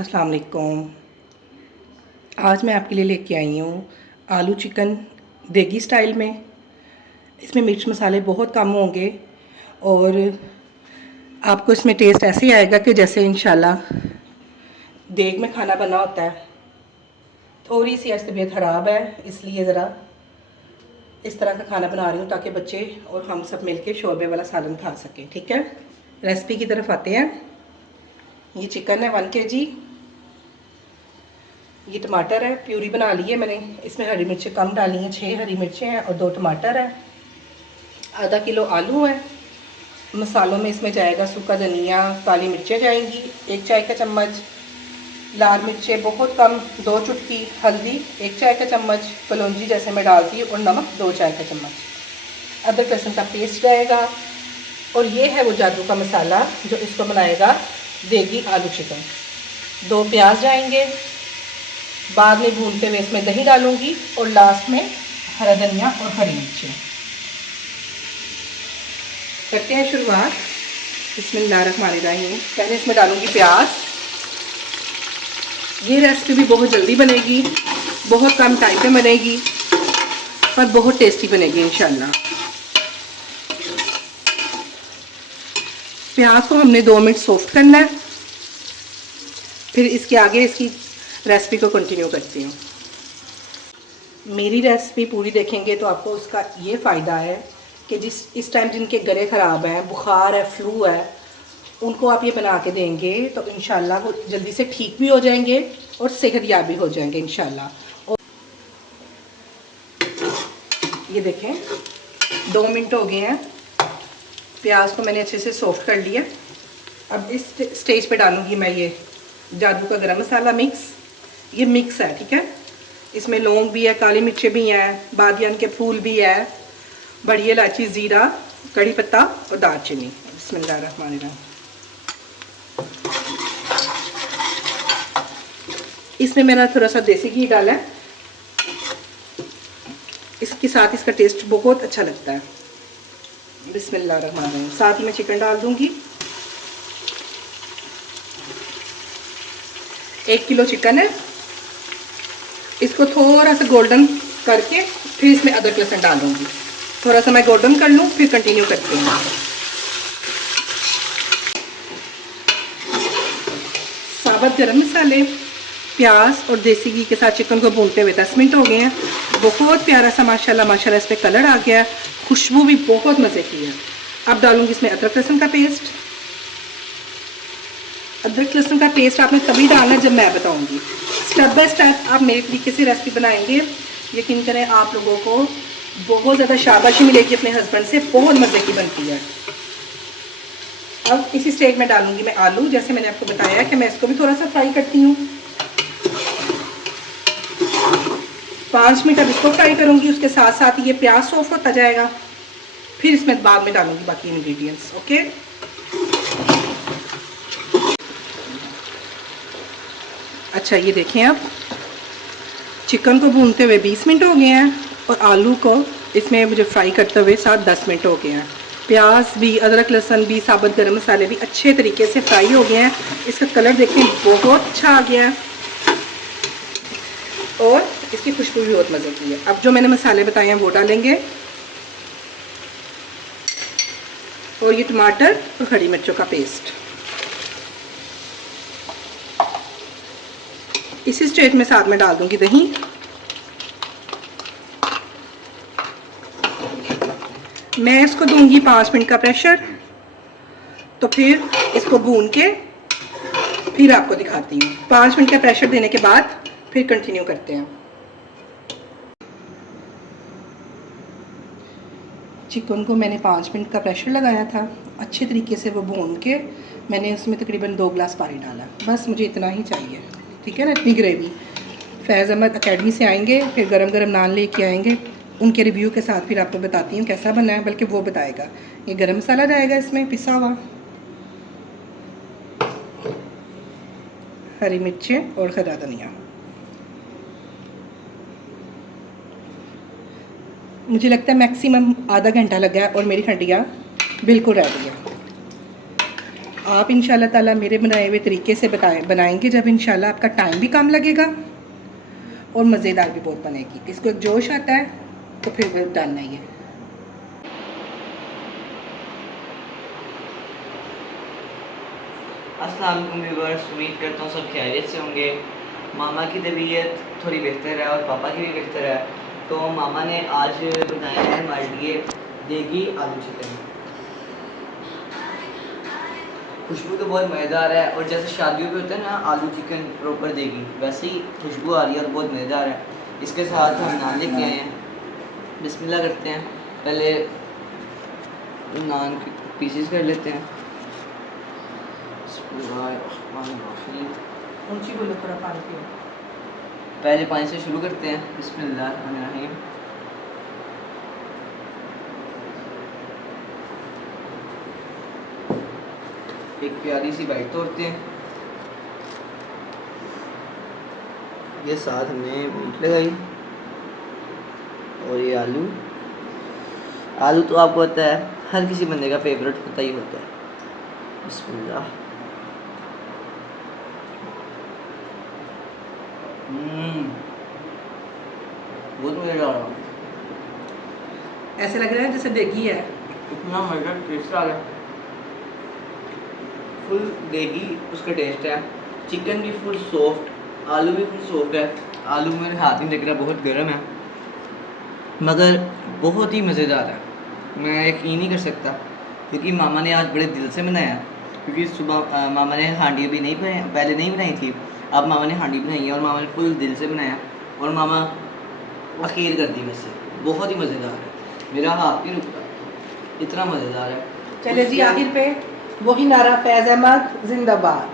अस्सलाम वालेकुम। आज मैं आपके लिए लेके आई हूँ आलू चिकन देगी स्टाइल में। इसमें मिर्च मसाले बहुत कम होंगे और आपको इसमें टेस्ट ऐसे ही आएगा कि जैसे इंशाल्लाह देग में खाना बना होता है। थोड़ी सी आज तबीयत ख़राब है, इसलिए ज़रा इस तरह का खाना बना रही हूँ ताकि बच्चे और हम सब मिलके शोरबे वाला सालन खा सकें। ठीक है, रेसिपी की तरफ आते हैं। ये चिकन है 1 kg। ये टमाटर है, प्यूरी बना ली है मैंने। इसमें हरी मिर्चें कम डाली हैं, 6 हरी मिर्चें हैं और 2 टमाटर है। आधा किलो आलू है। मसालों में इसमें जाएगा सूखा धनिया, काली मिर्चें जाएंगी 1 चाय का चम्मच, लाल मिर्चें बहुत कम 2 चुटकी, हल्दी 1 चाय का चम्मच, कलौंजी जैसे मैं डालती हूँ और नमक 2 चाय का चम्मच, अदरक लहसुन का पेस्ट जाएगा। और ये है वो जादू का मसाला जो इसको बनाएगा देगी आलू चिकन। 2 प्याज जाएंगे, बाद में भूनते हुए इसमें दही डालूंगी और लास्ट में हरा धनिया और हरी मिर्चें। करते हैं शुरुआत। बिस्मिल्लाहिर्रहमानिर्रहीम। पहले इसमें डालूंगी प्याज। ये रेसिपी भी बहुत जल्दी बनेगी, बहुत कम टाइम पे बनेगी और बहुत टेस्टी बनेगी इंशाल्लाह। प्याज को हमने 2 मिनट सॉफ्ट करना है, फिर इसके आगे इसकी रेसिपी को कंटिन्यू करती हूँ। मेरी रेसिपी पूरी देखेंगे तो आपको उसका ये फ़ायदा है कि इस टाइम जिनके गले ख़राब हैं, बुखार है, फ्लू है, उनको आप ये बना के देंगे तो इंशाल्लाह वो जल्दी से ठीक भी हो जाएंगे और सेहतयाब भी हो जाएंगे इंशाल्लाह। और ये देखें 2 मिनट हो गए हैं, प्याज को मैंने अच्छे से सॉफ्ट कर लिया। अब इस स्टेज पे डालूँगी मैं ये जादू का गरम मसाला मिक्स। ये मिक्स है, ठीक है। इसमें लौंग भी है, काली मिर्चें भी हैं, बादियान के फूल भी है, बड़ी इलायची, ज़ीरा, कड़ी पत्ता और दालचीनी। बिस्मिल्लाहिर्रहमानिर्रहीम। इसमें मैंने थोड़ा सा देसी घी डाला है, इसके साथ इसका टेस्ट बहुत अच्छा लगता है। बिस्मिल्लाहिर्रहमानिर्रहीम। साथ में चिकन डाल दूंगी। 1 किलो चिकन है। इसको थोड़ा सा गोल्डन करके फिर इसमें अदरक लहसुन डालूंगी। थोड़ा सा मैं गोल्डन कर लूँ फिर कंटिन्यू करती हूँ। साबुत गरम मसाले, प्याज और देसी घी के साथ चिकन को भूनते हुए 10 मिनट हो गए हैं। बहुत प्यारा सा माशाल्लाह इस पर कलर आ गया है, खुशबू भी बहुत मज़े की है। अब डालूंगी इसमें अदरक लहसुन का पेस्ट। अदरक लहसुन का पेस्ट आपने तभी डालना है जब मैं बताऊंगी। स्टेप बाय स्टेप आप मेरे तरीके से रेसिपी बनाएंगे, यकीन करें आप लोगों को बहुत ज़्यादा शाबाशी मिलेगी अपने हस्बैंड से, बहुत मज़े की बनती है। अब इसी स्टेज में डालूंगी मैं आलू। जैसे मैंने आपको बताया कि मैं इसको भी थोड़ा सा फ्राई करती हूँ। 5 मिनट अब इसको फ्राई करूँगी, उसके साथ साथ ये प्याज सॉफ्ट होता जाएगा, फिर इसमें बाद में डालूंगी बाकी इंग्रेडिएंट्स। ओके, अच्छा ये देखें, अब चिकन को भूनते हुए 20 मिनट हो गए हैं और आलू को इसमें मुझे फ्राई करते हुए साथ 10 मिनट हो गए हैं। प्याज भी, अदरक लहसुन भी, साबुत गरम मसाले भी अच्छे तरीके से फ्राई हो गए हैं। इसका कलर देखें बहुत अच्छा आ गया है और इसकी खुशबू भी बहुत मज़े की है। अब जो मैंने मसाले बताए हैं वो डालेंगे और ये टमाटर और हरी मिर्चों का पेस्ट। इसी स्टेज में साथ में डाल दूंगी दही। मैं इसको दूंगी 5 मिनट का प्रेशर, तो फिर इसको भून के फिर आपको दिखाती हूँ। 5 मिनट का प्रेशर देने के बाद फिर कंटिन्यू करते हैं। चिकन को मैंने 5 मिनट का प्रेशर लगाया था, अच्छे तरीके से वो भून के मैंने उसमें तकरीबन 2 गिलास पानी डाला। बस मुझे इतना ही चाहिए, ठीक है ना, इतनी ग्रेवी। फैज़ अहमद अकेडमी से आएंगे, फिर गरम गरम नान लेके आएंगे, उनके रिव्यू के साथ फिर आपको बताती हूँ कैसा बना है, बल्कि वो बताएगा। ये गरम मसाला जाएगा इसमें पिसा हुआ, हरी मिर्चें और हरा धनिया। मुझे लगता है मैक्सिमम आधा घंटा लगा है और मेरी हंडियाँ बिल्कुल रेडी है। आप इंशाल्लाह ताला मेरे बनाए हुए तरीके से बनाएंगे जब इंशाल्लाह आपका टाइम भी कम लगेगा और मज़ेदार भी बहुत बनेगी। इसको एक जोश आता है तो फिर डालना ही है। अस्सलाम वालेकुम व्यूअर्स, उम्मीद करता हूँ सब खैरियत से होंगे। मामा की तबीयत थोड़ी बेहतर है और पापा की भी बेहतर है, तो मामा ने आज बनाया है हमारे लिए देगी आलू चिकन। खुशबू तो बहुत मज़ेदार है और जैसे शादियों पे होता है ना आलू चिकन प्रॉपर देगी, वैसे ही खुशबू आ रही है और बहुत मज़ेदार है। इसके साथ हम नान लेके आए हैं। बिस्मिल्लाह करते हैं, पहले नान के पीसेस कर लेते हैं। ऊंची बोलो, थोड़ा पानी पियो। पहले पानी से शुरू करते हैं। बिस्मिल्लाहिर्रहमानिर्रहीम। एक प्यारी सी बाइट तोड़ते हैं। ये साथ हमने मीट लगाई और ये आलू। आलू तो आपको पता है हर किसी बंदे का फेवरेट होता ही होता है। बिस्मिल्लाह। बहुत मज़ेदार है। ऐसे लग रहा है जैसे देगी है। इतना मज़ेदार टेस्ट आ गया, फुल देगी उसका टेस्ट है। चिकन भी फुल सॉफ्ट, आलू भी फुल सॉफ्ट है। आलू मेरे हाथ में दिख रहा है, बहुत गर्म है मगर बहुत ही मज़ेदार है। मैं यकीन नहीं कर सकता क्योंकि मामा ने आज बड़े दिल से बनाया। क्योंकि सुबह मामा ने हांडी भी नहीं बनाई, पहले नहीं बनाई थी, अब मामा ने हांडी बनाई है और मामा ने फुल दिल से बनाया और मामा अखीर कर दी वैसे। बहुत ही मज़ेदार है, मेरा हाथ नहीं रुकता, इतना मज़ेदार है। चले जी, आखिर पे वही नारा, फैज़ अहमद जिंदाबाद।